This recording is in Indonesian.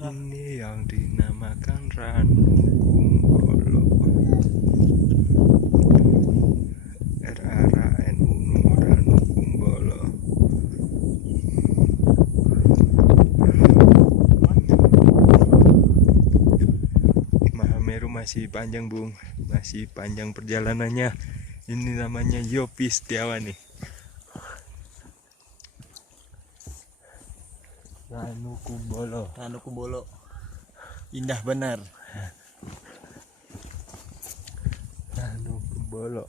Ini yang dinamakan Ranu Kumbolo. RANU Ranu Kumbolo. Semeru masih panjang, Bung. Masih panjang perjalanannya. Ini namanya Yopi Setiawan nih. Ranu Kumbolo. Ranu Kumbolo. Indah benar. Ranu Kumbolo.